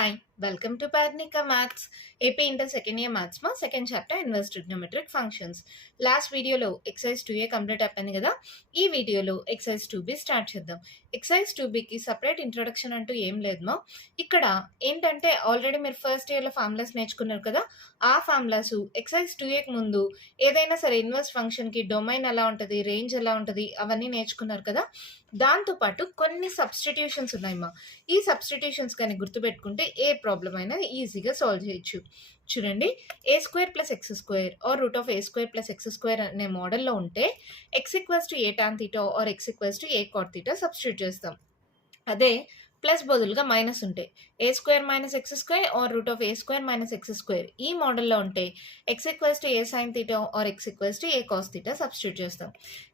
Hi, welcome to Parnika Maths. AP Inter second year maths ma second chapter inverse trigonometric functions. Last video లో exercise 2a complete అయిపోయింది కదా. ఈ వీడియోలో exercise 2b start చేద్దాం. exercise 2b కి separate introduction అంటూ ఏం లేదు మా. ఇక్కడ ఏంటంటే ఆల్రెడీ మీరు ఫస్ట్ ఇయర్ లో ఫార్ములాస్ నేర్చుకున్నారు కదా. ఆ ఫార్ములాస్ exercise 2a కి ముందు ఏదైనా సరే ఇన్వర్స్ ఫంక్షన్ కి డొమైన్ ఎలా ఉంటది, రేంజ్ ఎలా ఉంటది అవన్నీ నేర్చుకున్నారు కదా. దాంతో పాటు కొన్ని సబ్స్టిట్యూషన్స్ ఉన్నాయమ్మా. ఈ సబ్స్టిట్యూషన్స్ కానీ గుర్తుపెట్టుకుంటే ఏ ప్రాబ్లం అయినా ఈజీగా సాల్వ్ చేయొచ్చు. చూడండి, a square plus x square or root of a square plus x square అనే మోడల్లో ఉంటే X equals to A tan theta or X equals to A cot theta substitute చేస్తాం. అదే ప్లస్ బదులుగా మైనస్ ఉంటే a square minus X square or root of a square minus X square ఈ మోడల్లో ఉంటే X equals to A sine theta or X equals to A cos theta substitute చేస్తాం.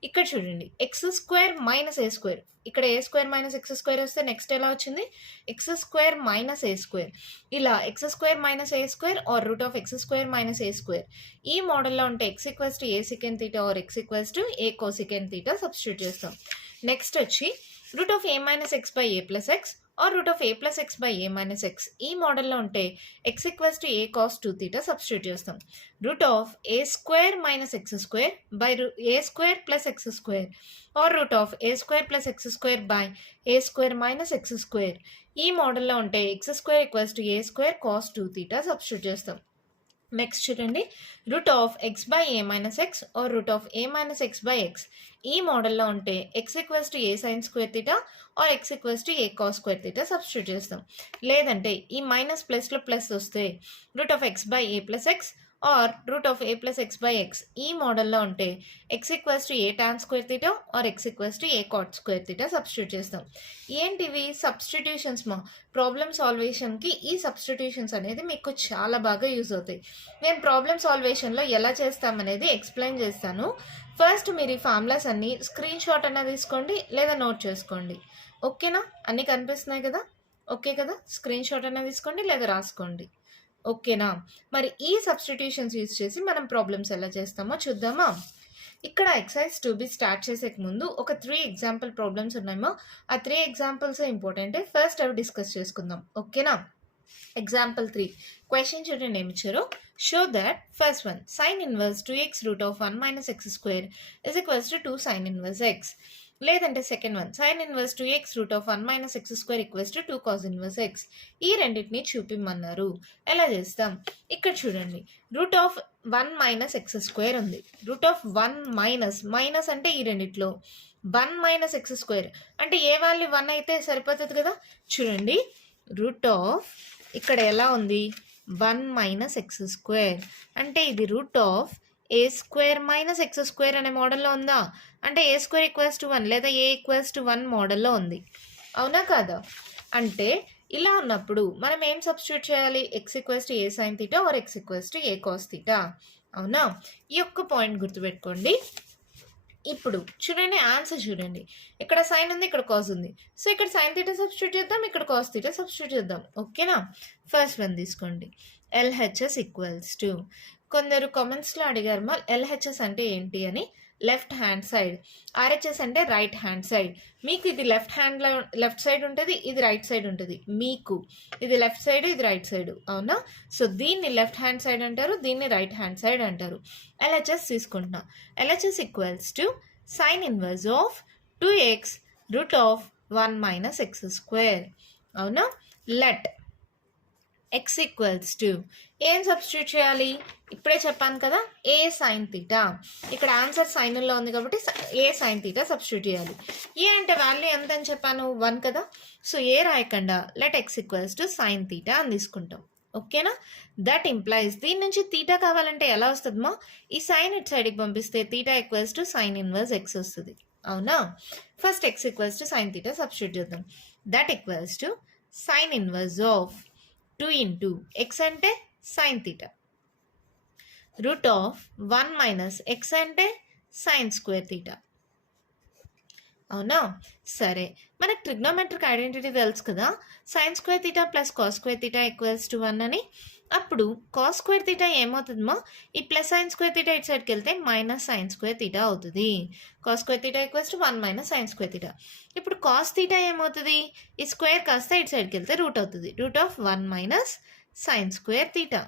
ఇక్కడ చూడండి, x square minus a square, ఇక్కడ a square minus X square వస్తే next ఎలా వచ్చింది x square minus a square. ఇలా x square minus a square or root of x square minus a square ఈ మోడల్లో ఉంటే X equals to a secant theta or X equals to a cosecant theta substitute చేస్తాం. Next వచ్చి root of A minus X by A plus X or root of A plus X by a minus x ఈ మోడల్లో ఉంటే X equals to A cos 2 theta substitute చేస్తాం. Root of a square minus X square by a square plus x square or root of a square plus x square by a square minus X square ఈ మోడల్లో ఉంటే x square equals to a square cos 2 theta substitute చేస్తాం. Next చూడండి, root of X by a minus x or root of A minus X by X ఈ మోడల్లో ఉంటే X equals to A sine square theta or X equals to A cos square theta substitute చేస్తాం. లేదంటే ఈ minus ప్లస్లో plus వస్తే root of X by A plus X or root of A plus X by X ఈ మోడల్లో ఉంటే X equals to A tan square theta or X equals to A cot square theta substitute చేస్తాం. ఏంటివి substitutions మా problem సాల్వేషన్కి ఈ substitutions అనేది మీకు చాలా బాగా యూజ్ అవుతాయి. నేను ప్రాబ్లమ్ సాల్వేషన్లో ఎలా చేస్తామనేది ఎక్స్ప్లెయిన్ చేస్తాను. ఫస్ట్ మీరు ఈ ఫార్ములాస్ అన్ని స్క్రీన్ షాట్ అన్నా తీసుకోండి లేదా నోట్ చేసుకోండి. ఓకేనా, అన్నీ కనిపిస్తున్నాయి కదా, ఓకే కదా, స్క్రీన్ షాట్ అన్నా తీసుకోండి లేదా రాసుకోండి. ఓకేనా, మరి ఈ సబ్స్టిట్యూషన్స్ యూజ్ చేసి మనం ప్రాబ్లమ్స్ ఎలా చేస్తామో చూద్దామా. ఇక్కడ ఎక్సర్సైజ్ 2b స్టార్ట్ చేసే ముందు ఒక 3 ఎగ్జాంపుల్ ప్రాబ్లమ్స్ ఉన్నాయేమో, ఆ 3 ఎగ్జాంపుల్స్ ఇంపార్టెంట్. ఫస్ట్ అవి డిస్కస్ చేసుకుందాం. ఓకేనా, ఎగ్జాంపుల్ 3 క్వశ్చన్ చూడండి ఏమి ఇచ్చారో. Show that first one sine inverse 2x root of 1 minus X square is equals to 2 sine inverse x. లేదంటే second one sine inverse 2x root of 1 minus X square equals to 2 cos inverse x. ఈ రెండింటిని చూపిమ్మన్నారు. ఎలా చేస్తాం, ఇక్కడ చూడండి, root of 1 minus X square ఉంది. Route of 1 minus minus అంటే ఈ రెండిట్లో 1 మైనస్ ఎక్స్ స్క్వేర్ అంటే ఏ వాల్యూ 1 అయితే సరిపోతుంది కదా. చూడండి, రూట్ ఆఫ్ ఇక్కడ ఎలా ఉంది 1 మైనస్ ఎక్స్ స్క్వేర్ అంటే ఇది route of a square minus X square అనే మోడల్లో ఉందా, అంటే ఏ స్క్వేర్ ఈక్వల్స్ టు 1 లేదా ఏ ఈక్వల్స్ టు 1 మోడల్లో ఉంది. అవునా కాదా, అంటే ఇలా ఉన్నప్పుడు మనం ఏం సబ్స్టిట్యూట్ చేయాలి, X equals to A sine theta or X equals to A cos theta. అవునా, ఈ ఒక్క పాయింట్ గుర్తుపెట్టుకోండి. ఇప్పుడు చూడండి, ఆన్సర్ చూడండి, ఇక్కడ సైన్ ఉంది ఇక్కడ కాస్ ఉంది. సో ఇక్కడ సైన్ థీటా సబ్స్టిట్యూట్ చేద్దాం, ఇక్కడ కాస్ థీటా సబ్స్టిట్యూట్ చేద్దాం. ఓకేనా, ఫస్ట్ వన్ తీసుకోండి, ఎల్హెచ్ఎస్ ఈక్వల్స్ టు, కొందరు కామెంట్స్లో అడిగారు మా ఎల్హెచ్ఎస్ అంటే ఏంటి అని. లెఫ్ట్ హ్యాండ్ సైడ్, ఆర్హెచ్ఎస్ అంటే రైట్ హ్యాండ్ సైడ్. మీకు ఇది లెఫ్ట్ సైడ్ ఉంటుంది, ఇది రైట్ సైడ్ ఉంటుంది. మీకు ఇది లెఫ్ట్ సైడ్, ఇది రైట్ సైడ్. అవునా, సో దీన్ని లెఫ్ట్ హ్యాండ్ సైడ్ అంటారు, దీన్ని రైట్ హ్యాండ్ సైడ్ అంటారు. ఎల్హెచ్ఎస్ తీసుకుంటున్నా. LHS equals to sine inverse of 2x root of 1 minus X square. అవునా, లెట్ ఎక్స్ ఈక్వల్స్ టు ఏం సబ్స్టిట్యూట్ చేయాలి, ఇప్పుడే చెప్పాను కదా, ఏ సైన్ థీటా. ఇక్కడ ఆన్సర్ సైన్లో ఉంది కాబట్టి ఏ సైన్ థీటా సబ్స్టిట్యూట్ చేయాలి. ఏ అంటే వాల్యూ ఎంత అని చెప్పాను 1 కదా, సో ఏ రాయకుండా let X equals to sine theta అని తీసుకుంటాం. ఓకేనా, దట్ ఇంప్లైజ్ దీని నుంచి థీటా కావాలంటే ఎలా వస్తుందమ్మా, ఈ సైన్ ఇట్ సైడ్కి పంపిస్తే theta equals to sine inverse x వస్తుంది. అవునా, first x equals to sine theta substitute చేద్దాం. That equals to sine inverse of 2 into x అంటే sine theta root of 1 minus x అంటే సైన్ స్క్వేర్ థీటా. అవునా, సరే, మనకు ట్రిగ్నోమెట్రిక్ ఐడెంటిటీ తెలుసు కదా, sine square theta plus cos square theta equals to 1 అని. అప్పుడు కాస్ స్క్వేర్ తీటా ఏమవుతుందమ్మా, ఈ ప్లస్ సైన్ స్క్వేర్ తీటా ఇటు సైడ్కి వెళ్తే మైనస్ సైన్ స్క్వేర్ తీటా అవుతుంది. Cos square theta equals to 1 minus sine square theta. ఇప్పుడు కాస్ తీటా ఏమవుతుంది, ఈ స్క్వేర్ కాస్త ఇటు సైడ్కి వెళ్తే రూట్ అవుతుంది. Root of 1 minus sine square theta.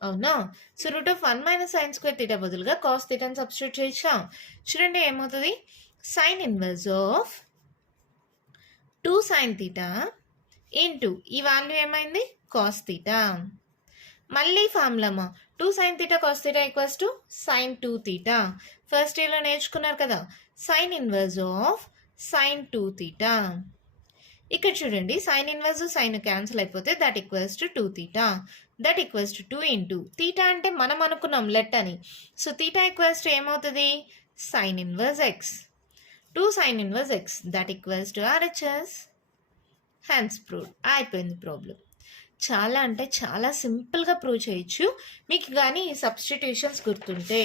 అవునా? So root of 1 minus sine square theta బదులుగా కాస్ తీటాని సబ్స్టిట్యూట్ చేయించాం. చూడండి ఏమవుతుంది, sine inverse of 2 sine theta into ఈ వాల్యూ ఏమైంది, కాస్ తీటా. మళ్ళీ ఫార్ములామా, 2 sine theta cos theta equals to sine 2 theta. First ఇయర్లో నేర్చుకున్నారు కదా, sine inverse of sine 2 theta. ఇక్కడ చూడండి సైన్ ఇన్వర్స్ సైన్ క్యాన్సిల్ అయిపోతే that equals to 2 theta. That equals to 2 into theta అంటే మనం అనుకున్నాం లెట్ అని. సో తీటా ఈక్వల్స్ టు ఏమవుతుంది, sine inverse x. 2 sine inverse x that equals to RHS. Hence proved. అయిపోయింది problem. చాలా అంటే చాలా సింపుల్గా ప్రూవ్ చేయొచ్చు మీకు కానీ ఈ సబ్స్టిట్యూషన్స్ గుర్తుంటే.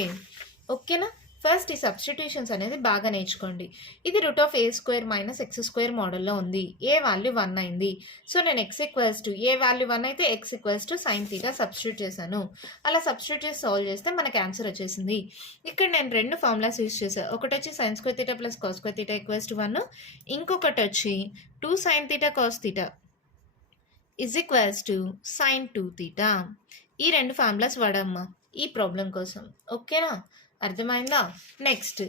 ఓకేనా? ఫస్ట్ ఈ సబ్స్టిట్యూషన్స్ అనేది బాగా నేర్చుకోండి. ఇది route of a square minus X square మోడల్లో ఉంది. ఏ వాల్యూ 1 అయింది. సో నేను X equals to a value 1 అయితే X equals to sine theta substitute చేశాను. అలా సబ్స్టిట్యూట్ చేసి సాల్వ్ చేస్తే మనకి ఆన్సర్ వచ్చేసింది. ఇక్కడ నేను 2 ఫార్ములాస్ యూస్ చేశాను. ఒకటి వచ్చి sine square theta plus cos square theta equals to 1. ఇంకొకటి వచ్చి 2 sine theta cos theta is equals to sine 2 theta. ఈ 2 ఫార్ములాస్ వాడమ్మా ఈ ప్రాబ్లం కోసం. ఓకేనా? అర్థమైందా? నెక్స్ట్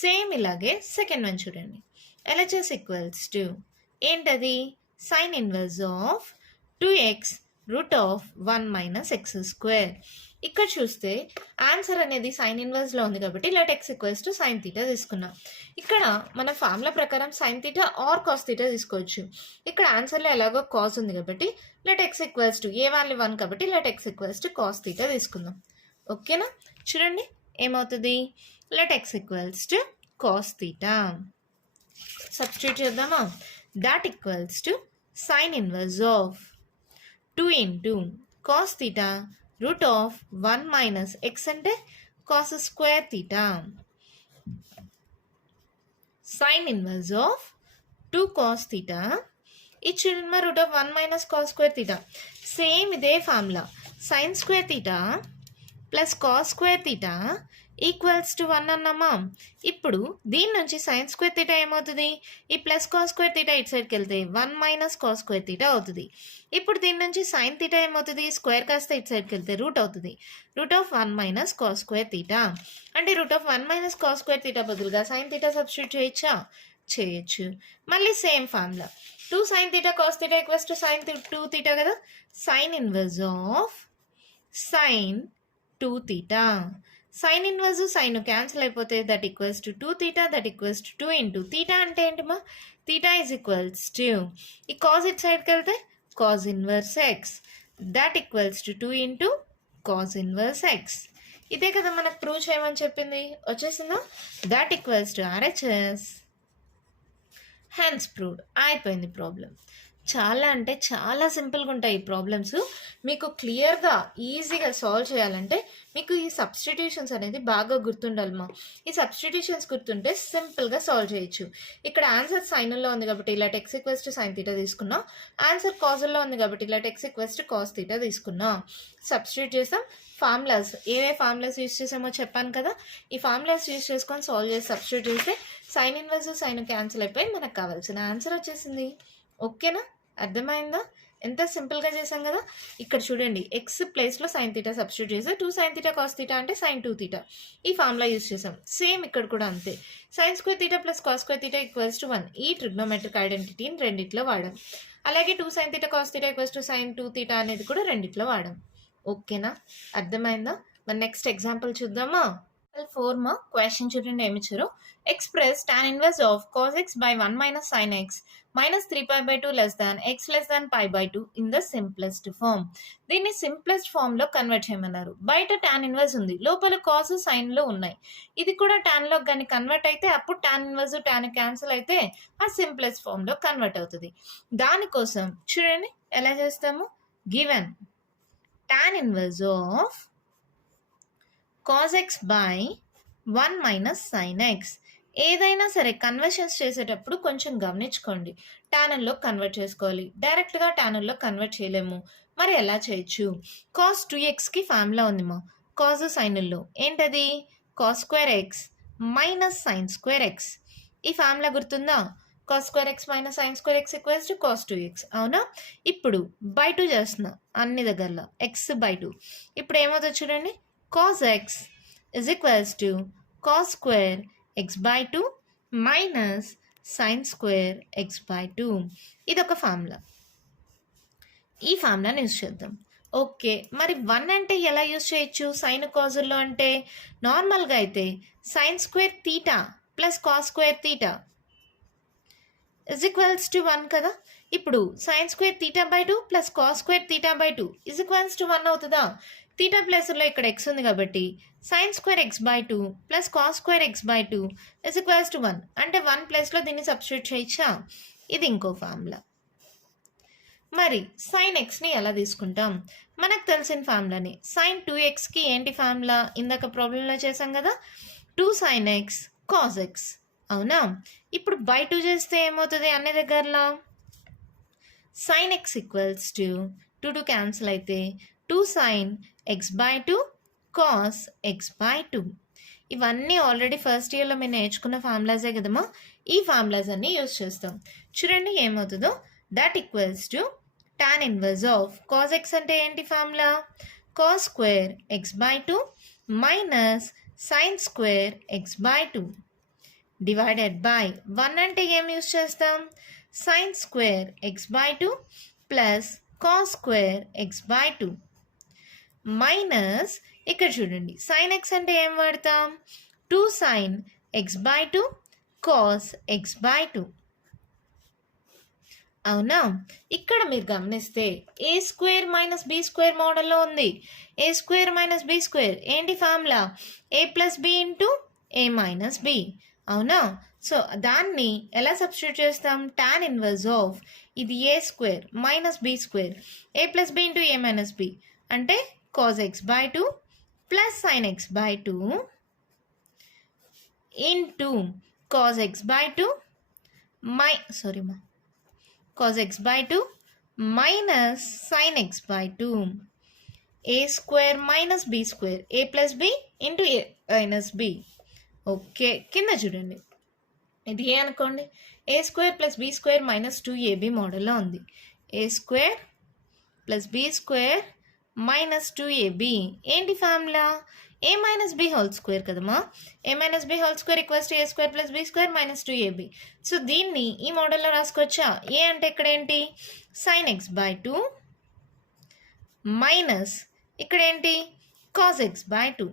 సేమ్ ఇలాగే సెకండ్ వన్ చూడండి. LHS ఈక్వల్స్ టు ఏంటది, sine inverse of 2x root of 1 minus X square. ఇక్కడ చూస్తే ఆన్సర్ అనేది సైన్ ఇన్వర్స్లో ఉంది కాబట్టి let X equals to sine theta తీసుకున్నాం. ఇక్కడ మన ఫార్ములా ప్రకారం sine theta or cos theta తీసుకోవచ్చు. ఇక్కడ ఆన్సర్లో ఎలాగో కాస్ ఉంది కాబట్టి let X equals to a value 1 కాబట్టి let X equals to cos theta తీసుకుందాం. ఓకేనా? చూడండి ఏమవుతుంది, let X equals to cos theta substitute చేద్దామా. That equals to sine inverse of 2 into cos theta root of 1 minus x అంటే cos square theta. Sine inverse of 2 cos theta ఇచ్చిన route of 1 minus cos square theta. Same ఇదే formula, sine square theta plus cos square theta equals to 1 అన్నామా. ఇప్పుడు దీని నుంచి sign square theta ఏమవుతుంది, ఈ plus cos square theta ఇటు సైడ్కి వెళ్తే 1 మైనస్ కాస్ స్క్వేర్ తీటా అవుతుంది. ఇప్పుడు దీని నుంచి సైన్ తీటా ఏమవుతుంది, స్క్వేర్ కాస్త ఇటు సైడ్కి వెళ్తే రూట్ అవుతుంది. Root of 1 minus cos square theta అంటే root of 1 minus cos square theta బదులుగా సైన్ తీటా సబ్స్టిట్యూట్ చేయొచ్చా, చేయొచ్చు. మళ్ళీ same formula, 2 sine theta cos theta equals to sine 2 theta కదా. Sine inverse of sine 2 theta. Sine inverse sine cancel అయిపోతే that equals to 2 theta. That equals to 2 into theta అంటే ఏంటమ్మా, theta is equals to ఈ cos it సైడ్కి వెళ్తే cos inverse x. That equals to 2 into cos inverse x. ఇదే కదా మనకు prove చేయమని చెప్పింది. వచ్చేసిందా? That equals to RHS. Hence proved. అయిపోయింది ప్రాబ్లం. చాలా అంటే చాలా సింపుల్గా ఉంటాయి ఈ ప్రాబ్లమ్స్. మీకు క్లియర్గా ఈజీగా సాల్వ్ చేయాలంటే మీకు ఈ సబ్స్టిట్యూషన్స్ అనేది బాగా గుర్తుండాలమ్మా. ఈ సబ్స్టిట్యూషన్స్ గుర్తుంటే సింపుల్గా సాల్వ్ చేయొచ్చు. ఇక్కడ ఆన్సర్ సైన్లో ఉంది కాబట్టి ఇలా X equals to sine theta తీసుకున్నాం. ఆన్సర్ కాజల్లో ఉంది కాబట్టి ఇలా X equals to cos theta తీసుకున్నాం. సబ్స్టిట్యూట్ చేస్తాం. ఫార్ములాస్ ఏవే ఫార్ములాస్ యూస్ చేసామో చెప్పాను కదా, ఈ ఫార్ములాస్ యూస్ చేసుకొని సాల్వ్ చేసి సబ్స్టిట్యూట్ చేస్తే సైన్ ఇన్వర్స్ సైన్ క్యాన్సిల్ అయిపోయి మనకు కావాల్సిన ఆన్సర్ వచ్చేసింది. ఓకేనా? అర్థమైందా? ఎంత సింపుల్గా చేసాం కదా. ఇక్కడ చూడండి ఎక్స్ ప్లేస్లో సైన్ తీటా సబ్స్టిట్యూట్ చేస్తే 2 సైన్ తీటా కాస్ తీటా అంటే సైన్ 2 తీటా. ఈ ఫార్ములా యూస్ చేసాం. సేమ్ ఇక్కడ కూడా అంతే. Sine square theta plus cos square theta equals to 1 ఈ ట్రిగ్నోమెట్రిక్ ఐడెంటిటీని రెండిట్లో వాడాం. అలాగే 2 sine theta cos theta equals to sine 2 theta అనేది కూడా రెండిట్లో వాడాం. ఓకేనా? అర్థమైందా? మరి నెక్స్ట్ ఎగ్జాంపుల్ చూద్దామా. 4 మా క్వశ్చన్ చూడండి ఏమి ఇచ్చారు. Express tan inverse of cos x by 1 minus sin x minus 3π/2 less than x less than π/2 in the simplest form. దీన్ని సింప్లెస్ట్ ఫామ్ లో కన్వర్ట్ చేయమన్నారు. బయట tan ఇన్వర్స్ ఉంది, లోపల కాస్ సైన్ లో ఉన్నాయి. ఇది కూడా tan లో కానీ కన్వర్ట్ అయితే అప్పుడు tan ఇన్వర్స్ tan క్యాన్సిల్ అయితే ఆ సింప్లెస్ట్ ఫామ్ లో కన్వర్ట్ అవుతుంది. దానికోసం చూడండి ఎలా చేస్తాము. Given tan inverse of cos x by 1 minus sin x ఏదైనా సరే కన్వర్షన్స్ చేసేటప్పుడు కొంచెం గమనించుకోండి. టానెన్‌లో కన్వర్ట్ చేసుకోవాలి. డైరెక్ట్‌గా టానెన్‌లో కన్వర్ట్ చేయలేము. మరి ఎలా చేయొచ్చు? కాస్ 2xకి ఫార్ములా ఉంది మా. కాస్ సైనుల్లో. ఏంటది? Cos square X minus sine square X. ఈ ఫార్ములా గుర్తుందా? Cos square X minus sine square X equals to cos 2x. అవునా? ఇప్పుడు బై 2 చేస్తున్నా అన్ని దగ్గరలో. X by 2. ఇప్పుడు ఏమవుతుందో చూడండి. Cos X is equals to cos square X by 2 minus sine square X by 2. ఇదొక ఫార్ములా. ఈ ఫార్ములాని యూజ్ చేద్దాం. ఓకే. మరి 1 అంటే ఎలా యూజ్ చేయొచ్చు? సైన్ కాజుల్లో అంటే నార్మల్గా అయితే sign square theta plus cos square theta is equals to 1 కదా. ఇప్పుడు sign square theta by 2 plus cos square theta by 2 is equals to 1 అవుతుందా? తీటా ప్లస్లో ఇక్కడ ఎక్స్ ఉంది కాబట్టి sine square X by 2 plus cos square X by 2 is equals to 1. అంటే 1 ప్లస్లో దీన్ని సబ్స్టిట్యూట్ చేయొచ్చా? ఇది ఇంకో ఫార్ములా. మరి సైన్ ఎక్స్ని ఎలా తీసుకుంటాం? మనకు తెలిసిన ఫార్ములాని. సైన్ 2xకి ఏంటి ఫార్ములా? ఇందాక ప్రాబ్లంలో చేసాం కదా. 2 సైన్ ఎక్స్ కాస్ ఎక్స్. అవునా? ఇప్పుడు బై 2 చేస్తే ఏమవుతుంది అన్ని దగ్గరలో? Sign X equals to 2 cancel అయితే 2 sign x by 2 cos x by 2. ఇవన్నీ ఆల్రెడీ ఫస్ట్ ఇయర్లో మీరు నేర్చుకున్న ఫార్ములాసే కదమ్మా. ఈ ఫార్ములాస్ అన్నీ యూజ్ చేస్తాం. చూడండి ఏమవుతుందో. That equals to tan inverse of cos X అంటే ఏంటి formula? Cos square X by 2 minus sine square X by 2 divided by 1 అంటే ఏం యూజ్ చేస్తాం? Sine square X by 2 plus cos square X by 2 minus ఇక్కడ చూడండి sign X అంటే ఏం వాడతాం? 2 sign x by 2 cos x by 2. అవునా? ఇక్కడ మీరు గమనిస్తే ఏ స్క్వేర్ మైనస్ బి స్క్వేర్ మోడల్లో ఉంది. A square minus B square ఏంటి ఫార్ములా? ఏ ప్లస్ బి ఇంటూ ఏ మైనస్ బి. అవునా? సో దాన్ని ఎలా సబ్స్టిట్యూట్ చేస్తాం? టాన్ ఇన్వర్స్ ఆఫ్ ఇది ఏ స్క్వేర్ మైనస్ బి స్క్వేర్ ఏ ప్లస్ బి ఇంటూ ఏ మైనస్ బి అంటే cos x by 2 plus sine x by 2 into cos x by 2 cos x by 2 minus sin x by 2. a square minus b square. a plus b into a minus b. Okay కింద చూడండి. ఇది a అనుకోండి. A square plus b square minus 2ab మోడల్లో ఉంది. A square plus b square minus 2ab ఏంటి formula? A minus b whole square కదమ్మా. A minus b whole square equals to a square plus b square minus 2ab. So దీన్ని ఈ మోడల్లో రాసుకోవచ్చా? ఏ అంటే ఇక్కడ ఏంటి? సైన్ ఎక్స్ బై 2 మైనస్ ఇక్కడ ఏంటి? Cos x by 2.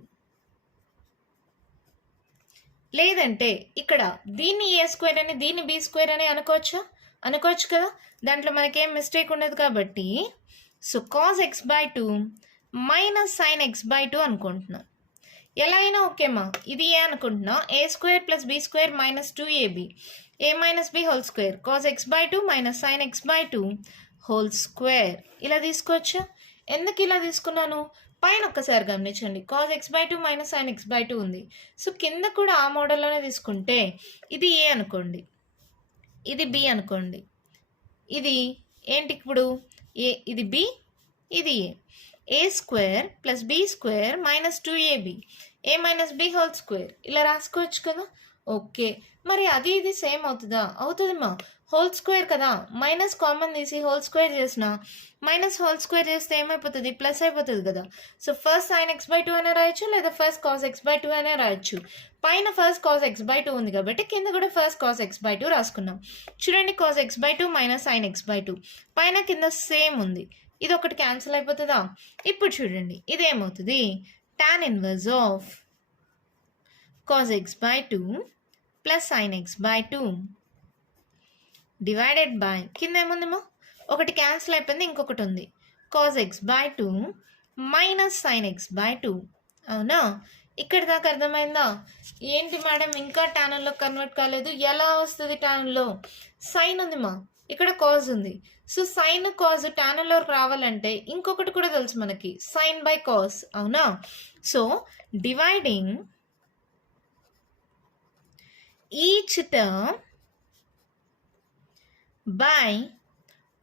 లేదంటే ఇక్కడ దీన్ని ఏ స్క్వేర్ అని దీన్ని బి స్క్వేర్ అని అనుకోవచ్చా? అనుకోవచ్చు కదా. దాంట్లో మనకేం మిస్టేక్ ఉండదు కాబట్టి so cos x by 2 minus sine x by 2 అనుకుంటున్నాం. ఎలా అయినా ఓకేమా. ఇది ఏ అనుకుంటున్నా. A square plus b square minus 2ab a minus b whole square cos x by 2 minus sine x by 2 whole square. ఇలా తీసుకోవచ్చా? ఎందుకు ఇలా తీసుకున్నాను? పైన ఒక్కసారి గమనించండి. Cos x by 2 minus sine x by 2 ఉంది. సో కింద కూడా ఆ మోడల్లోనే తీసుకుంటే ఇది ఏ అనుకోండి, ఇది బి అనుకోండి. ఇది ఏంటి ఇప్పుడు? ఏ ఇది బి, ఇది a. A square plus b square minus 2ab a minus b whole square ఇలా రాసుకోవచ్చు కదా. ఓకే మరి అది ఇది సేమ్ అవుతుందా? అవుతుందమ్మా. హోల్ స్క్వేర్ కదా. మైనస్ కామన్ తీసి హోల్ స్క్వేర్ చేసిన మైనస్ హోల్ స్క్వేర్ చేస్తే ఏమైపోతుంది? ప్లస్ అయిపోతుంది కదా. So first sign x by 2 అనే రాయొచ్చు, లేదా ఫస్ట్ కాస్ ఎక్స్ బై 2 అనే రాయొచ్చు. పైన ఫస్ట్ కాస్ ఎక్స్ బై 2 ఉంది కాబట్టి కింద కూడా ఫస్ట్ కాస్ ఎక్స్ బై 2 రాసుకున్నాం. చూడండి cos x by 2 minus sine x by 2 పైన కింద సేమ్ ఉంది. ఇది ఒకటి క్యాన్సిల్ అయిపోతుందా? ఇప్పుడు చూడండి ఇదేమవుతుంది? Tan inverse of cos x by 2 plus sine x by 2 divided by కింద ఏముందేమో ఒకటి క్యాన్సిల్ అయిపోయింది, ఇంకొకటి ఉంది. Cos x by 2 minus sine x by 2. అవునా? ఇక్కడ దాకా అర్థమైందా? ఏంటి మేడం ఇంకా టానల్లో కన్వర్ట్ కాలేదు? ఎలా వస్తుంది టానల్లో? సైన్ ఉంది మా, ఇక్కడ కాజ్ ఉంది. సో సైన్ కాజ్ టానల్లో రావాలంటే ఇంకొకటి కూడా తెలుసు మనకి, సైన్ బై కాస్. అవునా? So dividing each term by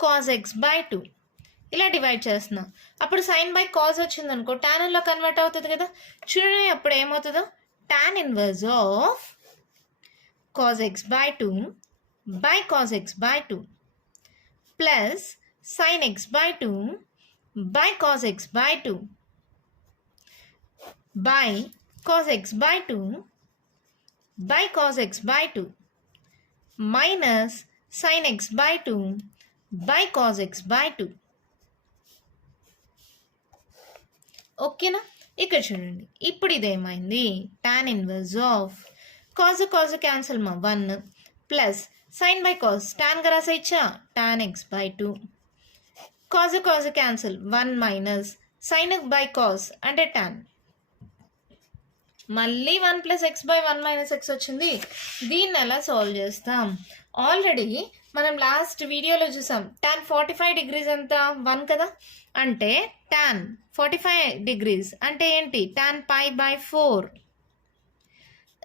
cause X by 2 ఇలా డివైడ్ చేస్తున్నా. అప్పుడు సైన్ బై కాజ్ వచ్చింది అనుకో టాన్లో కన్వర్ట్ అవుతుంది కదా. చూడండి అప్పుడు ఏమవుతుందో, tan inverse of cause X by 2 by cause X by 2 plus sine x by 2 by cos x by 2 by cos x by 2 by cos x by 2 minus sin x by 2 by cos x by 2. ఓకేనా? ఇక్కడ చూడండి ఇప్పుడు ఇదేమైంది, tan inverse of cos cos cancel మా 1 plus sin by cos tan గా రాసేయచ్చా tan x by 2 cos cos cancel 1 minus sin by cos అంటే tan, మళ్ళీ 1 plus X by 1 minus X వచ్చింది. దీన్ని ఎలా సాల్వ్ చేస్తాం? ఆల్రెడీ మనం లాస్ట్ వీడియోలో చూసాం tan 45 డిగ్రీస్ ఎంత 1 కదా, అంటే tan 45 డిగ్రీస్ అంటే ఏంటి tan pi by 4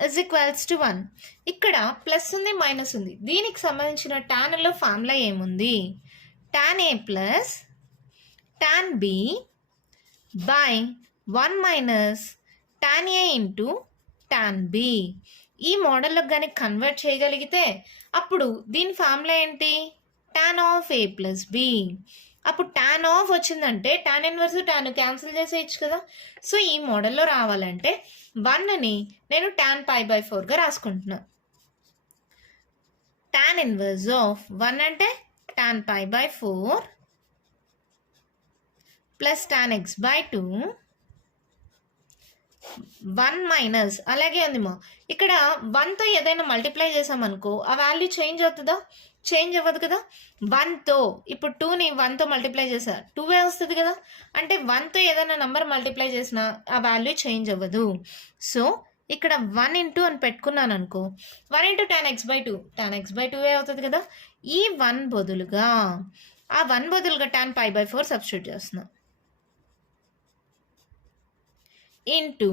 is equals to 1. ఇక్కడ ప్లస్ ఉంది మైనస్ ఉంది, దీనికి సంబంధించిన టాన్లో ఫార్ములా ఏముంది, tan a plus tan b by 1 minus tan a into tan b. ఈ మోడల్లో కానీ కన్వర్ట్ చేయగలిగితే అప్పుడు దీని ఫార్ములా ఏంటి, tan of a plus b. అప్పుడు tan ఆఫ్ వచ్చిందంటే tan ఇన్వర్స్ tan క్యాన్సిల్ చేసేయచ్చు కదా. సో ఈ మోడల్లో రావాలంటే 1ని నేను tan పై బై 4గా రాసుకుంటున్నా. tan ఇన్వర్స్ ఆఫ్ 1 అంటే tan pi by 4 plus tan x by 2 1 minus అలాగే ఉందిమో, ఇక్కడ 1తో ఏదైనా మల్టిప్లై చేసామనుకో ఆ వాల్యూ చేంజ్ అవుతుందా, చేంజ్ అవ్వదు కదా. 1తో ఇప్పుడు 2ని 1తో మల్టిప్లై చేసా 2 వస్తుంది కదా, అంటే 1తో ఏదైనా నెంబర్ మల్టిప్లై చేసినా ఆ వాల్యూ చేంజ్ అవ్వదు. సో ఇక్కడ 1 ఇంటూ అని పెట్టుకున్నాను అనుకో 1 into tan x by 2 tan x by 2 అవుతుంది కదా. ఈ 1 బదులుగా ఆ 1 బదులుగా tan పై బై 4 సబ్స్టిట్యూట్ చేస్తున్నా ఇంటూ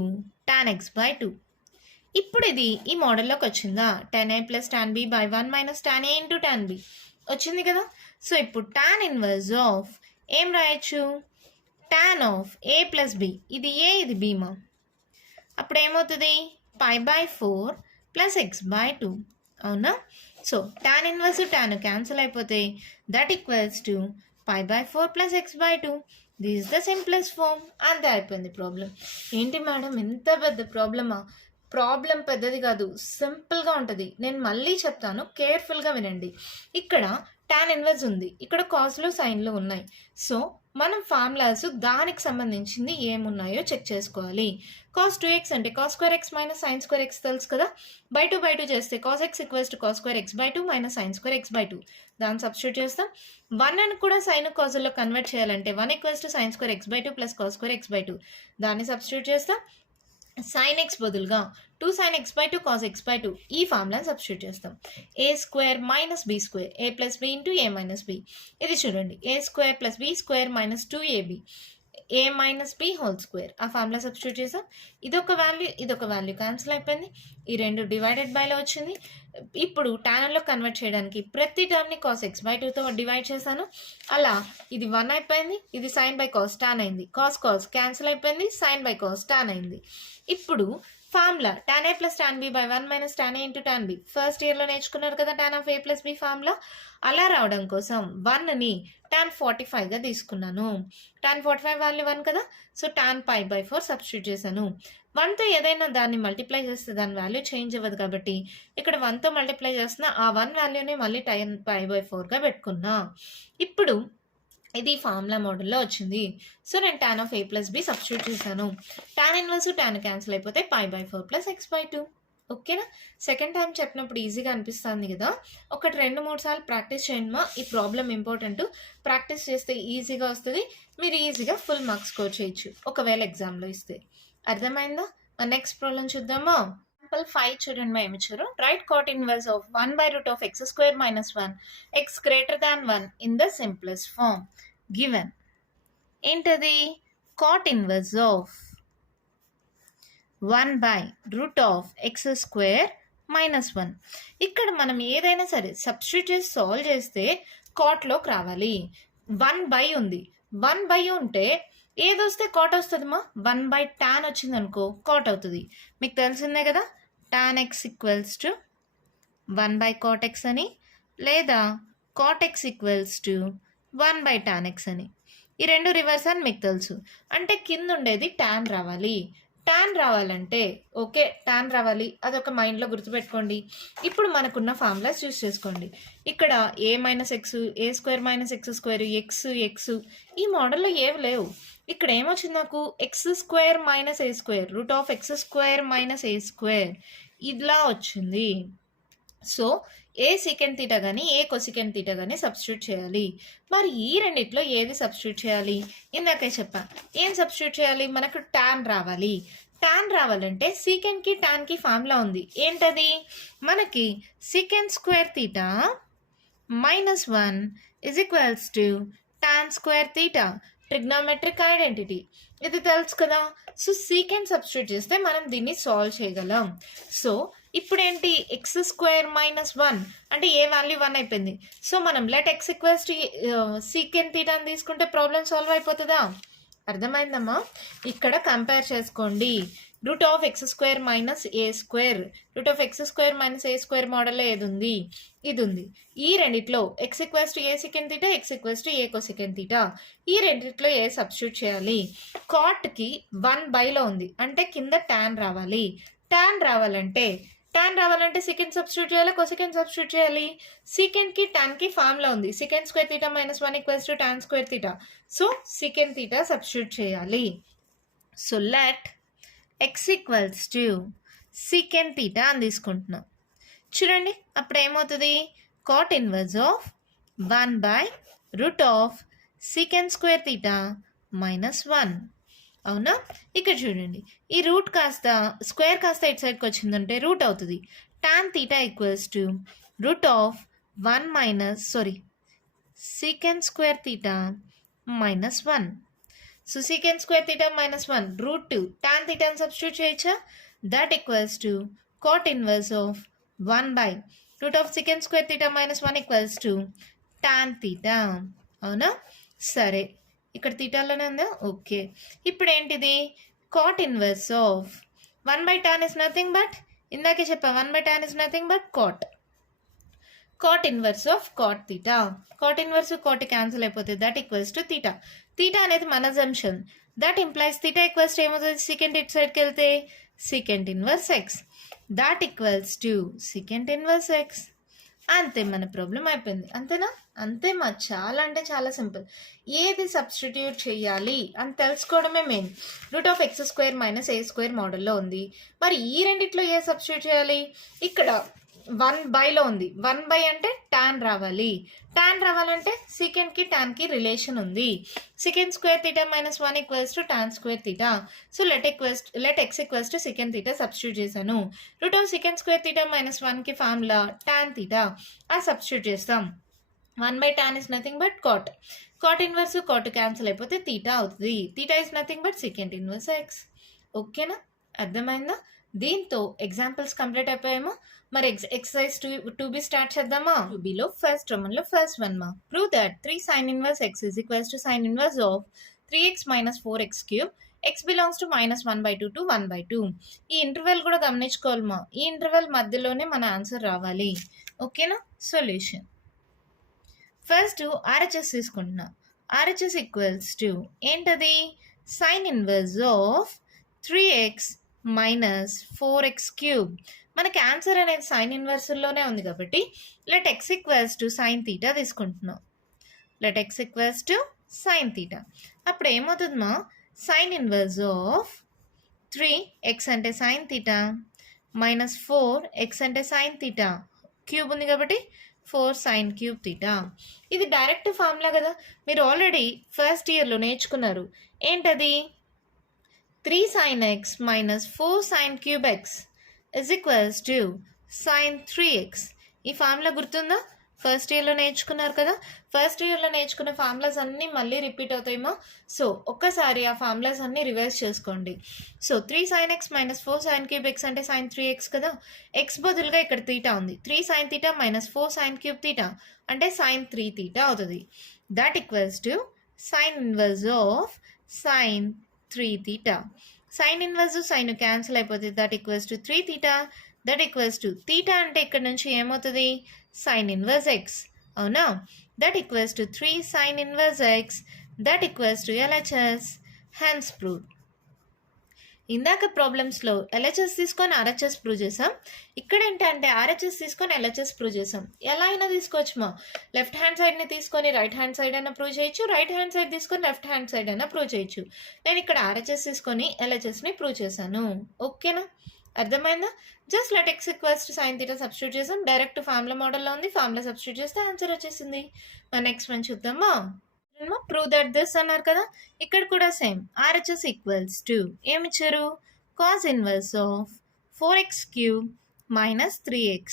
tan x by 2. ఇప్పుడు ఇది ఈ మోడల్లోకి వచ్చిందా, tan a plus tan b by 1 minus tan a into tan b వచ్చింది కదా. సో ఇప్పుడు tan ఇన్వర్స్ ఆఫ్ ఏం రాయొచ్చు, tan of a plus b, ఇది a ఇది b మా, అప్పుడు ఏమవుతుంది pi by 4 plus X by 2 అవునా. So tan inverse tan cancel అయిపోతే that equals to pi by 4 plus X by 2. This is the simplest form. అంతే అయిపోయింది ప్రాబ్లం. ఏంటి మేడం ఎంత పెద్ద ప్రాబ్లమా? ప్రాబ్లం పెద్దది కాదు, సింపుల్గా ఉంటుంది. నేను మళ్ళీ చెప్తాను, కేర్ఫుల్గా వినండి. ఇక్కడ tan ఇన్వర్స్ ఉంది, ఇక్కడ కాస్లు సైన్లు ఉన్నాయి. సో మనం ఫార్ములాస్ దానికి సంబంధించింది ఏమున్నాయో చెక్ చేసుకోవాలి. cos 2x అంటే cos square X minus sine square X తెలుసు కదా. బై 2 చేస్తే cos x equals to cos square X by 2 minus sine square X by 2. దాన్ని సబ్స్టిట్యూట్ చేస్తాం. 1 అని కూడా సైన్ కాజుల్లో కన్వర్ట్ చేయాలంటే 1 equals to sine square X by 2 plus cos square X by 2. దాన్ని substitute చేస్తాం. సైన్ ఎక్స్ బదులుగా 2 sin x by 2 cos x by 2 ఈ ఫార్ములాని substitute చేస్తాం. a square minus b square a plus b into a minus b. ఇది చూడండి a square plus b square minus 2ab a minus b whole square. ఆ formula substitute చేసాం. ఇదొక value cancel అయిపోయింది. ఈ రెండు డివైడెడ్ బైలో వచ్చింది. ఇప్పుడు టాన్లో కన్వర్ట్ చేయడానికి ప్రతి టర్మ్ని cos x by 2తో డివైడ్ చేశాను. అలా ఇది 1 అయిపోయింది, ఇది sin by cos tan అయింది, cos క్యాన్సిల్ అయిపోయింది, sin by cos tan అయింది. ఇప్పుడు formula tan a plus tan b by 1 minus tan a into tan b first ఇయర్లో నేర్చుకున్నారు కదా tan of a plus b formula. అలా రావడం కోసం 1ని tan 45గా తీసుకున్నాను. tan 45 వాల్యూ 1 కదా. So tan pi by 4 substitute చేశాను. 1తో ఏదైనా దాన్ని మల్టిప్లై చేస్తే దాని వాల్యూ చేంజ్ అవ్వదు కాబట్టి ఇక్కడ 1తో మల్టిప్లై చేస్తున్నా, ఆ 1 వాల్యూని మళ్ళీ tan పై బై 4గా పెట్టుకున్నా. ఇప్పుడు ఇది ఫార్ములా మోడల్లో వచ్చింది. సో నేను tan of a plus b substitute చేశాను. tan ఇన్వర్స్ tan క్యాన్సిల్ అయిపోతే pi by 4 plus X by 2. ఓకేనా? సెకండ్ టైం చెప్పినప్పుడు ఈజీగా అనిపిస్తుంది కదా. ఒకటి 2-3 సార్లు ప్రాక్టీస్ చేయండి మా. ఈ ప్రాబ్లం ఇంపార్టెంట్. ప్రాక్టీస్ చేస్తే ఈజీగా వస్తుంది. మీరు ఈజీగా ఫుల్ మార్క్స్ స్కోర్ చేయొచ్చు ఒకవేళ ఎగ్జామ్లో ఇస్తే. అర్థమైందా? నెక్స్ట్ ప్రాబ్లం చూద్దామా. ఎగ్జాంపుల్ 5 చూడండి మా ఏమిచ్చారు. Write cot inverse of 1 by root of x square minus 1 x greater than 1 in the simplest form given. ఏంటది? Cot inverse of 1 by root of x square -1. ఇక్కడ మనం ఏదైనా సరే సబ్స్టిట్యూట్ చేసి సాల్వ్ చేస్తే కాట్లోకి రావాలి. 1/, ఉంది. 1/, ఉంటే ఏదొస్తే కాట్ వస్తుందమ్మా? 1/tan వచ్చిందనుకో కాట్ అవుతుంది. మీకు తెలిసిందే కదా, tan x = 1/cot x అని, లేదా cot x = 1/tan x అని. ఈ రెండు రివర్స్ అని మీకు తెలుసు. అంటే కింద ఉండేది tan రావాలి. tan రావాలంటే ఓకే, tan రావాలి, అదొక మైండ్లో గుర్తుపెట్టుకోండి. ఇప్పుడు మనకున్న ఫార్ములాస్ యూస్ చేసుకోండి. ఇక్కడ a - x, a² - x, ఈ మోడల్లో ఏవి లేవు. ఇక్కడ ఏమొచ్చింది నాకు? x² - a², √x² - a², ఇలా వచ్చింది. సో ఏ సెకండ్ తీటా కానీ ఏ కొసెకండ్ తీటా కానీ సబ్స్టిట్యూట్ చేయాలి. మరి ఈ రెండిట్లో ఏది సబ్స్టిట్యూట్ చేయాలి? ఇందాకే చెప్పా. ఏం సబ్స్టిట్యూట్ చేయాలి? మనకు tan రావాలి. tan రావాలంటే సీకెండ్కి టాన్కి ఫార్ములా ఉంది. ఏంటది? మనకి sec² theta -1 = tan² theta. Trigonometric identity ఇది తెలుసు కదా. సో సీకెండ్ సబ్స్టిట్యూట్ చేస్తే మనం దీన్ని సాల్వ్ చేయగలం. సో ఇప్పుడు ఏంటి? x² - 1 అంటే ఏ వాల్యూ 1 అయిపోయింది. సో మనం లెట్ x సీకెండ్ తీటాని తీసుకుంటే ప్రాబ్లం సాల్వ్ అయిపోతుందా? అర్థమైందమ్మా? ఇక్కడ కంపేర్ చేసుకోండి. √x² - a², √x² - a² మోడల్లో ఏది ఉంది? ఇది ఉంది. ఈ రెండిట్లో x a second theta, x a cosecant theta, ఈ రెండిట్లో ఏ సబ్స్టిట్యూట్ చేయాలి? కాట్కి 1/లో ఉంది అంటే కింద tan రావాలి. tan రావాలంటే సెకండ్ సబ్స్టిట్యూట్ చేయాలి, కొసెకండ్ సబ్స్టిట్యూట్ చేయాలి. సెకండ్కి టాన్కి ఫార్ములా ఉంది. sec² θ - 1 = tan² θ. So secant theta substitute చేయాలి. సో లెట్ x = secant θ అని తీసుకుంటున్నాం. చూడండి అప్పుడు ఏమవుతుంది? cot inverse of 1/√sec² θ - 1. అవునా? ఇక్కడ చూడండి, ఈ రూట్ కాస్త స్క్వేర్ కాస్త ఇటు సైడ్కి వచ్చిందంటే రూట్ అవుతుంది. tan θ = secant² θ - 1. So secant² θ - 1 √2 tan θ అని సబ్స్టిట్యూట్ చేయొచ్చా? That equals to cot inverse of 1/√sec² θ - 1 = tan θ. అవునా? సరే, ఇక్కడ తీటాలోనే ఉందా? ఓకే. ఇప్పుడు ఏంటిది? cot inverse of 1/tan is nothing but, ఇందాకే చెప్పా 1/tan is nothing but cot inverse of cot θ. cot inverse cot cancel అయిపోతుంది. That equals to θ. θ అనేది మన అజంప్షన్. దట్ ఇంప్లైస్ θ ఈక్వల్స్ ఏమవుతుంది? సెకండ్ ఇటు సైడ్కి వెళ్తే secant inverse x. That equals టు secant inverse x. అంతే, మన ప్రాబ్లం అయిపోయింది. అంతేనా? అంతేమా, చాలా అంటే చాలా సింపుల్. ఏది సబ్స్టిట్యూట్ చేయాలి అని తెలుసుకోవడమే మెయిన్. √x² - a² మోడల్లో ఉంది. మరి ఈ రెండిట్లో ఏ సబ్స్టిట్యూట్ చేయాలి? ఇక్కడ 1/లో ఉంది. 1/, అంటే tan రావాలి. tan రావాలంటే సెకండ్కి టాన్కి రిలేషన్ ఉంది. secant² θ - 1 = tan² θ. So let x = secant θ substitute చేశాను. √secant² θ - 1కి ఫార్ములా tan θ. ఆ సబ్స్టిట్యూట్ చేస్తాం. 1/tan is nothing but cot inverse cot cancel అయిపోతే θ అవుతుంది. θ is nothing but secant inverse x. ఓకేనా? అర్థమైందా? దీంతో ఎగ్జాంపుల్స్ కంప్లీట్ అయిపోయామా? మరి ఎక్సర్సైజ్ 2b స్టార్ట్ చేద్దామా? 2bలో ఫస్ట్ రోమన్లో ఫస్ట్ వన్ మా. Prove that 3 sin inverse x is equals to sin inverse of 3x - 4x³ x belongs to -1/2 to 1/2. ఈ interval కూడా గమనించుకోవాలమ్మా. ఈ interval మధ్యలోనే మన ఆన్సర్ రావాలి. ఓకేనా? సొల్యూషన్ ఫస్ట్ RHS తీసుకుంటున్నా. RHS ఈక్వల్స్ టు ఏంటది? sin inverse of 3x - 4x³. మనకి ఆన్సర్ అనేది సైన్ ఇన్వర్స్లోనే ఉంది కాబట్టి లెట్ x = sin θ తీసుకుంటున్నాం. Let x = sin θ. అప్పుడు ఏమవుతుందమ్మా? sin inverse of 3x అంటే sin θ - 4x అంటే sin θ, క్యూబ్ ఉంది కాబట్టి 4 sin³ θ. ఇది డైరెక్ట్ ఫార్ములా కదా, మీరు ఆల్రెడీ ఫస్ట్ ఇయర్లో నేర్చుకున్నారు. ఏంటది? 3 sin x - 4 sin³ x is equals to sin 3x. ఈ ఫార్ములా గుర్తుందా? ఫస్ట్ ఇయర్లో నేర్చుకున్నారు కదా. ఫస్ట్ ఇయర్లో నేర్చుకున్న ఫార్ములాస్ అన్నీ మళ్ళీ రిపీట్ అవుతాయేమో. సో ఒక్కసారి ఆ ఫార్ములాస్ అన్నీ రివైజ్ చేసుకోండి. So 3 sin x minus 4 sin cube X అంటే sin 3x కదా. ఎక్స్ బదులుగా ఇక్కడ తీటా ఉంది. 3 sin θ మైనస్ 4 sin క్యూబ్ θ అంటే sin 3 θ అవుతుంది. That equals to sin inverse of sin 3 θ. sin inverse sine cancel అయిపోతుంది. That equals to 3 θ. That equals to θ అంటే ఇక్కడ నుంచి ఏమవుతుంది, sin ఇన్వర్స్ x అవునా. That equals to 3 sin inverse x. That equals to LHS. Hence proved. ఇందాక ప్రాబ్లమ్స్లో LHS తీసుకొని RHS prove చేసాం. ఇక్కడ ఏంటంటే RHS తీసుకొని LHS ప్రూవ్ చేసాం. ఎలా అయినా తీసుకోవచ్చు మా. లెఫ్ట్ హ్యాండ్ సైడ్ని తీసుకొని రైట్ హ్యాండ్ సైడ్ అయినా ప్రూవ్ చేయొచ్చు, రైట్ హ్యాండ్ సైడ్ తీసుకొని లెఫ్ట్ హ్యాండ్ సైడ్ అయినా ప్రూవ్ చేయొచ్చు. నేను ఇక్కడ RHS తీసుకొని LHSని ప్రూవ్ చేశాను. ఓకేనా, అర్థమైందా. Just let x equals to sin θ substitute చేసాం. డైరెక్ట్ ఫార్ములా మోడల్లో ఉంది, ఫార్ములా సబ్స్టిట్యూట్ చేస్తే ఆన్సర్ వచ్చేసింది. మన నెక్స్ట్ వన్ చూద్దామా. ప్రూవ్ దట్ దిస్ అన్నారు కదా. ఇక్కడ కూడా సేమ్. RHS ఈక్వల్స్ టు ఏమిచ్చారు, cos inverse of 4x cube minus 3x.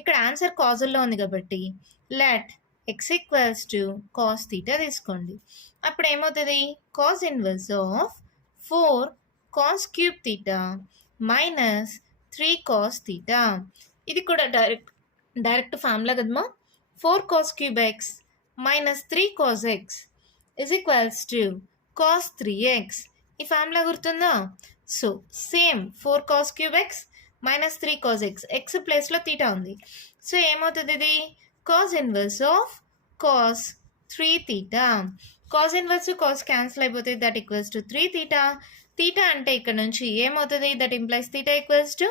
ఇక్కడ ఆన్సర్ కాజుల్లో ఉంది కాబట్టి let x equals to cos θ తీసుకోండి. అప్పుడు ఏమవుతుంది, cos inverse of 4 cos cube θ minus 3 cos θ. ఇది కూడా డైరెక్ట్ ఫార్ములా కదమ్మా. 4 cos cube x minus 3 cos x is equals to cos 3x. ఈ ఫార్ములా గుర్తుందా. So same 4 cos cube x minus 3 cos x. X ప్లేస్లో θ ఉంది. సో ఏమవుతుంది, ఇది cos inverse of cos 3 θ. cos inverse cos cancel అయిపోతుంది. That equals to 3 θ. θ అంటే ఇక్కడ నుంచి ఏమవుతుంది, that implies θ equals to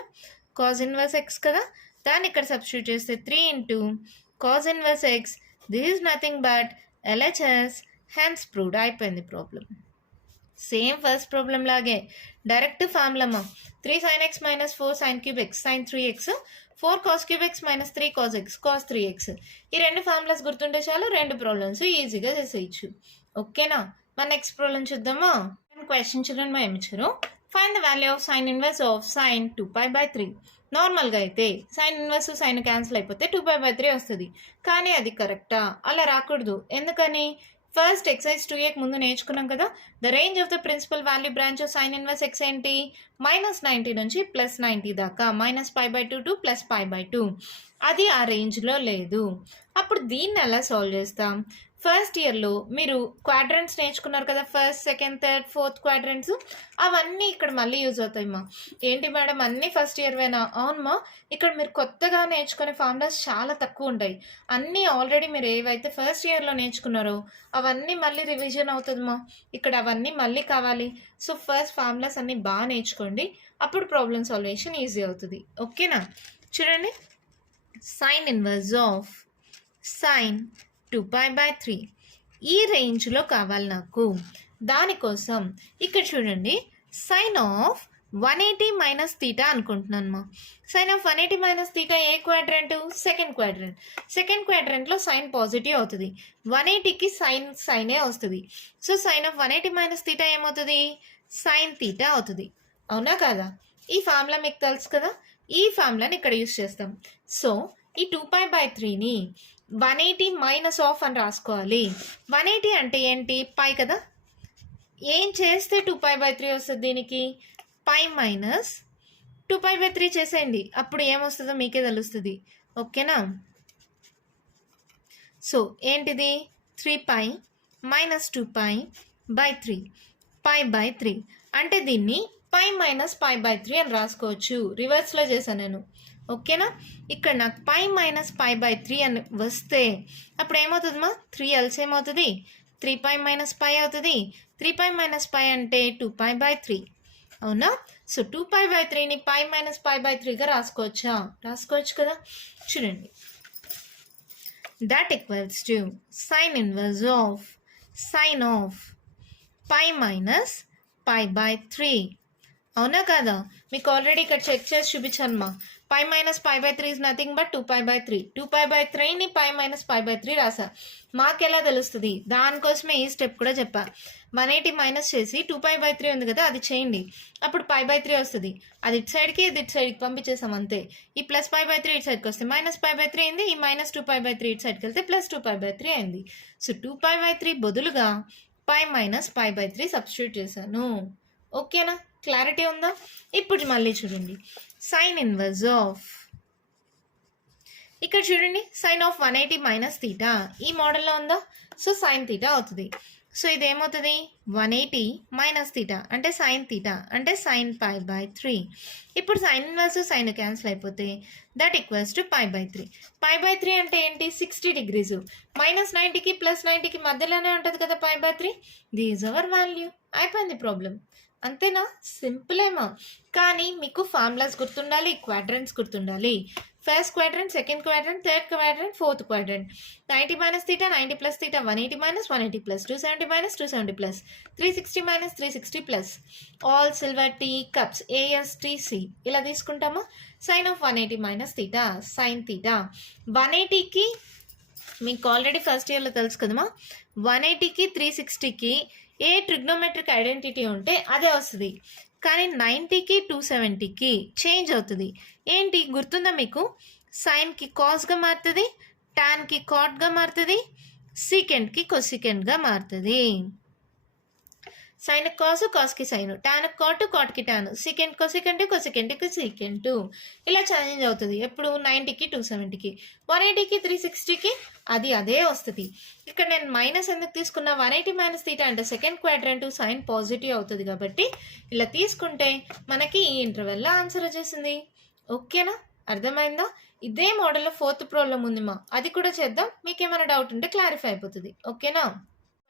cos inverse x కదా. దాన్ని ఇక్కడ సబ్స్టిట్యూట్ చేస్తే 3 into cos inverse x. This is nothing but LHS. Hence proved. అయిపోయింది ప్రాబ్లం. సేమ్ ఫస్ట్ ప్రాబ్లం లాగే డైరెక్ట్ ఫార్ములమ్మా. 3 sin x minus 4 sin cube x sin 3x, 4 cos cube x minus 3 cos x cos 3x. ఈ రెండు formulas గుర్తుంటే చాలు, రెండు problems ఈజీగా చేసేయచ్చు. ఓకేనా. మన నెక్స్ట్ ప్రాబ్లం చూద్దామా. క్వశ్చన్ చూడండి, మా ఏమిచ్చారు. Find the value of sine inverse of sin 2π/3. నార్మల్గా అయితే సైన్ ఇన్వర్స్ సైన్ క్యాన్సిల్ అయిపోతే 2π/3 వస్తుంది. కానీ అది కరెక్టా, అలా రాకూడదు. ఎందుకని, ఫస్ట్ ఎక్సైజ్ 2a ముందు నేర్చుకున్నాం కదా. The range of the principal value branch of sine inverse X ఏంటి, -90 నుంచి +90 దాకా, -π/2 టు +π/2. అది ఆ రేంజ్లో లేదు. అప్పుడు దీన్ని ఎలా సాల్వ్ చేస్తాం. ఫస్ట్ ఇయర్లో మీరు క్వాడ్రంట్స్ నేర్చుకున్నారు కదా, first second third fourth quadrants. అవన్నీ ఇక్కడ మళ్ళీ యూజ్ అవుతాయమ్మా. ఏంటి మేడం అన్నీ ఫస్ట్ ఇయర్వేనా. అవునమ్మా, ఇక్కడ మీరు కొత్తగా నేర్చుకునే ఫార్ములాస్ చాలా తక్కువ ఉంటాయి. అన్నీ ఆల్రెడీ మీరు ఏవైతే ఫస్ట్ ఇయర్లో నేర్చుకున్నారో అవన్నీ మళ్ళీ రివిజన్ అవుతుందమ్మా. ఇక్కడ అవన్నీ మళ్ళీ కావాలి. సో ఫస్ట్ ఫార్ములాస్ అన్నీ బాగా నేర్చుకోండి, అప్పుడు ప్రాబ్లమ్ సాల్వేషన్ ఈజీ అవుతుంది. ఓకేనా. చూడండి, సైన్ ఇన్వర్స్ ఆఫ్ sin 2π/3 ఈ రేంజ్లో కావాలి నాకు. దానికోసం ఇక్కడ చూడండి, సైన్ ఆఫ్ 180 మైనస్ θ అనుకుంటున్నాను. సైన్ ఆఫ్ 180 మైనస్ θ ఏ క్వాడ్రంట్, సెకండ్ క్వాడ్రంట్. సెకండ్ క్వాడ్రంట్లో సైన్ పాజిటివ్ అవుతుంది. 180కి సైనే వస్తుంది. సో సైన్ ఆఫ్ 180 మైనస్ θ ఏమవుతుంది, sin θ అవుతుంది. అవునా కాదా. ఈ ఫార్ములా మీకు తెలుసు కదా, ఈ ఫార్ములాని ఇక్కడ యూస్ చేస్తాం. సో ఈ 2π/3ని 180 మైనస్ ఆఫ్ అని రాసుకోవాలి. 180 అంటే ఏంటి, పై కదా. ఏం చేస్తే 2π/3 వస్తుంది, దీనికి పై మైనస్ 2π/3 చేసేయండి. అప్పుడు ఏమొస్తుందో మీకే తెలుస్తుంది. ఓకేనా. సో ఏంటిది, 3π మైనస్ 2π/3 π/3 అంటే దీన్ని π మైనస్ π/3 అని రాసుకోవచ్చు. రివర్స్లో చేశాను నేను. ఓకేనా. ఇక్కడ నాకు π మైనస్ π/3 అని వస్తే అప్పుడు ఏమవుతుందమ్మా, 3 ఎల్సిఎం అవుతుంది, 3π మైనస్ π అవుతుంది. 3π మైనస్ π అంటే 2π/3 అవునా. సో 2π/3ని π మైనస్ π/3గా రాసుకోవచ్చా, రాసుకోవచ్చు కదా. చూడండి, that equals to sine inverse of sine of π minus π/3 అవునా కదా. మీకు ఆల్రెడీ ఇక్కడ చెక్ చేసి చూపించానమ్మా. π మైనస్ π/3 ఇస్ నథింగ్ బట్ 2π/3. 2π/3ని π మైనస్ π/3 రాసా. మాకు ఎలా తెలుస్తుంది, దానికోసమే ఈ స్టెప్ కూడా చెప్పా. 180 మైనస్ చేసి 2π/3 ఉంది కదా, అది చేయండి. అప్పుడు π/3 వస్తుంది. అది ఇటు సైడ్కి ఇది ఇటు సైడ్కి పంపించేసాం అంతే. ఈ ప్లస్ π/3 ఇటు సైడ్కి వస్తే మైనస్ π/3 అయింది. ఈ మైనస్ 2π/3 ఇటు సైడ్కి వెళ్తే ప్లస్ 2π/3 అయింది. సో 2π/3 బదులుగా π మైనస్ π/3 సబ్స్టిట్యూట్ చేశాను. ఓకేనా, క్లారిటీ ఉందా? ఇప్పుడు మళ్ళీ చూడండి, సైన్ ఇన్వర్స్ ఆఫ్, ఇక్కడ చూడండి సైన్ ఆఫ్ 180 మైనస్ తీటా ఈ మోడల్లో ఉందా, సో సైన్ తీటా అవుతుంది. సో ఇదేమవుతుంది 180 మైనస్ తీటా అంటే సైన్ తీటా అంటే సైన్ π/3. ఇప్పుడు సైన్ ఇన్వర్స్ సైన్ క్యాన్సిల్ అయిపోతే దట్ ఈక్వల్స్ టు π/3. π/3 అంటే ఏంటి 60 degrees. మైనస్ 90కి ప్లస్ 90కి మధ్యలోనే ఉంటుంది కదా π/3. This our value. అయిపోయింది ప్రాబ్లం. అంతేనా, సింపుల్ ఏమో. కానీ మీకు ఫార్ములాస్ గుర్తుండాలి, క్వాడ్రంట్స్ గుర్తుండాలి. First quadrant, second quadrant, third quadrant, fourth quadrant. 90 minus theta, 90 plus theta, 180 minus 180 plus, 270 minus 270 plus, 360 minus 360 plus, all silver tea cups ASTC ఇలా తీసుకుంటామా. Sine of 180 minus theta sine theta. 180కి మీకు ఆల్రెడీ first ఇయర్లో తెలుసు కదమ్మా, 180కి 360కి ఏ trigonometric identity ఉంటే అదే వస్తుంది. కానీ 90కి 270కి చేంజ్ అవుతుంది. ఏంటి గుర్తుందా మీకు, సైన్కి కాస్గా మారుతుంది, టాన్కి కాట్గా మారుతుంది, సీకెండ్కి కొసికెండ్గా మారుతుంది. సైన్ కాసు, కాస్కి సైన్, టాన్ కాటు, కాట్కి టాన్, సీకెండ్ కొసికెంట్, కొసికెంట్కి సీకెంట్, ఇలా చేంజ్ అవుతుంది. ఎప్పుడు 90కి 270కి, 180కి 360కి అది అదే వస్తుంది. ఇక్కడ నేను మైనస్ ఎందుకు తీసుకున్నా, 180 మైనస్ తీటా అంటే సెకండ్ క్వాడ్రంట్ సైన్ పాజిటివ్ అవుతుంది కాబట్టి ఇలా తీసుకుంటే మనకి ఈ ఇంటర్వెల్లో ఆన్సర్ వచ్చేసింది. ఓకేనా, అర్థమైందా? ఇదే మోడల్లో ఫోర్త్ ప్రాబ్లం ఉంది మా, అది కూడా చేద్దాం. మీకు ఏమైనా డౌట్ ఉంటే క్లారిఫై అయిపోతుంది. ఓకేనా,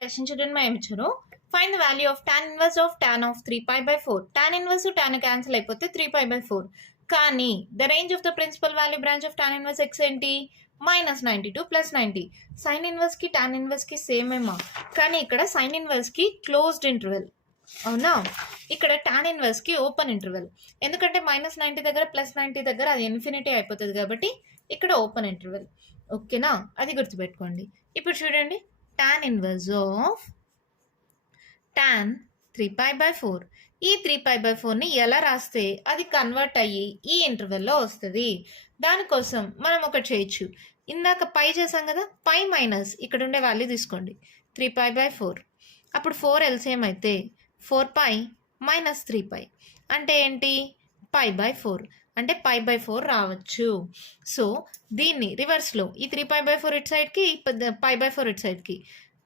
క్వశ్చన్ చూడండి మా ఏమి ఇచ్చారు. Find the value of tan inverse of tan of 3π/4. tan inverse tan cancel అయిపోతే 3π/4. కానీ the range of the principal value branch of tan inverse x ఏంటి, -92 + 90. సైన్ ఇన్వర్స్కి tan ఇన్వర్స్కి సేమ్ ఏమా, కానీ ఇక్కడ సైన్ ఇన్వర్స్కి క్లోజ్డ్ ఇంటర్వెల్ అవునా, ఇక్కడ tan ఇన్వర్స్కి ఓపెన్ ఇంటర్వెల్. ఎందుకంటే -90 దగ్గర +90 దగ్గర అది ఇన్ఫినిటీ అయిపోతుంది కాబట్టి ఇక్కడ ఓపెన్ ఇంటర్వెల్. ఓకేనా, అది గుర్తుపెట్టుకోండి. ఇప్పుడు చూడండి, tan ఇన్వర్స్ ఆఫ్ tan 3π/4. ఈ 3π/4ని ఎలా రాస్తే అది కన్వర్ట్ అయ్యి ఈ ఇంటర్వెల్లో వస్తుంది. దానికోసం మనం ఒకటి చేయొచ్చు. ఇందాక పై చేసాం కదా, పై మైనస్ ఇక్కడ ఉండే వాల్యూ తీసుకోండి 3π/4. అప్పుడు 4 LCM అయితే 4π మైనస్ 3π అంటే ఏంటి π/4 అంటే π/4 రావచ్చు. సో దీన్ని రివర్స్లో ఈ 3π/4 ఇటు సైడ్కి, π/4 ఇటు సైడ్కి,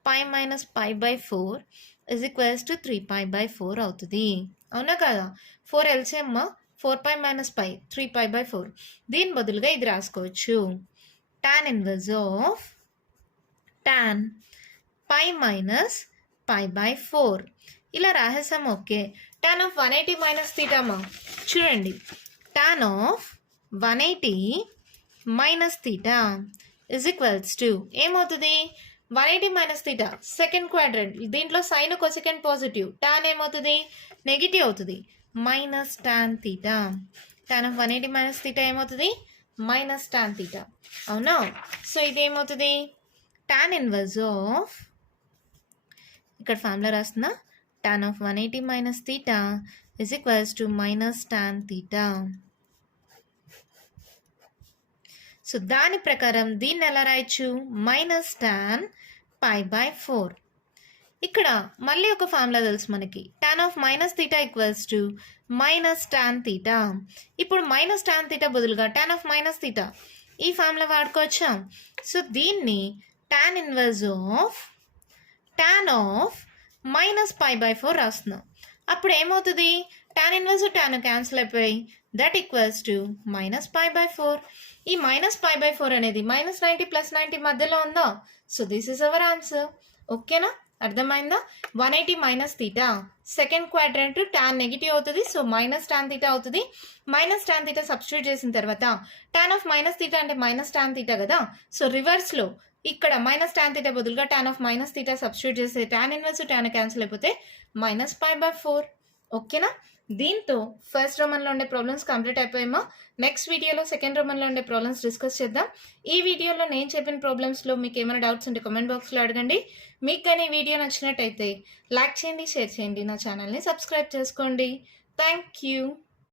π మైనస్ π/4 is equals to 3π/4 అవుతుంది. అవునా కదా, 4 LCM 4π మైనస్ π 3π/4. దీని బదులుగా ఇది రాసుకోవచ్చు, tan inverse of tan π minus π/4 ఇలా రాసేసాము. ఓకే, tan ఆఫ్ 180 మైనస్ తీటామా, చూడండి tan of 180 minus theta is equals to ఏమవుతుంది, 180 మైనస్ తీటా సెకండ్ క్వాడ్రంట్, దీంట్లో సైన్ కొసెకండ్ పాజిటివ్, టాన్ ఏమవుతుంది నెగిటివ్ అవుతుంది, minus tan theta. Tan of 180 minus theta ఏమవుతుంది minus tan theta. అవునా, సో ఇది ఏమవుతుంది టాన్ ఇన్వర్స్ ఆఫ్, ఇక్కడ ఫార్ములా రాస్తున్నా, tan of 180 minus theta is equals to minus tan theta. So దాని ప్రకారం దీన్ని ఎలా రాయొచ్చు, మైనస్ టాన్ π/4. ఇక్కడ మళ్ళీ ఒక ఫార్ములా తెలుసు మనకి, tan of minus theta equals to minus tan theta. ఇప్పుడు మైనస్ టాన్ తీటా బదులుగా tan ఆఫ్ మైనస్ తీటా ఈ ఫార్ములా వాడుకోవచ్చా. సో దీన్ని tan inverse of tan of minus π/4 రాస్తున్నాం. అప్పుడు ఏమవుతుంది, tan ఇన్వర్స్ tan క్యాన్సిల్ అయిపోయి దట్ ఈక్వల్స్ టు మైనస్ π/4. ఈ మైనస్ π/4 అనేది -90 + 90 మధ్యలో ఉందా, so this is our answer. ఓకేనా, అర్థమైందా. 180 minus theta second quadrant tan negative అవుతుంది, సో మైనస్ టాన్ తీటా అవుతుంది. మైనస్ టాన్ తీటా సబ్స్టిట్యూట్ చేసిన తర్వాత tan ఆఫ్ మైనస్ తీటా అంటే మైనస్ టాన్ తీటా కదా, సో రివర్స్లో ఇక్కడ మైనస్ టాన్ తీటా బదులుగా tan of minus theta substitute చేస్తే tan ఇన్వర్స్ tan క్యాన్సిల్ అయిపోతే -π/4. ఓకేనా? దీంతో ఫస్ట్ రోమన్‌లో ఉండే ప్రాబ్లమ్స్ కంప్లీట్ అయిపోయామా? నెక్స్ట్ వీడియోలో సెకండ్ రోమన్‌లో ఉండే ప్రాబ్లమ్స్ డిస్కస్ చేద్దాం. ఈ వీడియోలో నేను చెప్పిన ప్రాబ్లమ్స్‌లో మీకేమైనా డౌట్స్ ఉంటే కామెంట్ బాక్స్‌లో అడగండి. మీకు గాని ఈ వీడియో నచ్చినట్టయితే లైక్ చేయండి, షేర్ చేయండి. నా ఛానల్‌ని సబ్స్క్రైబ్ చేసుకోండి. Thank you.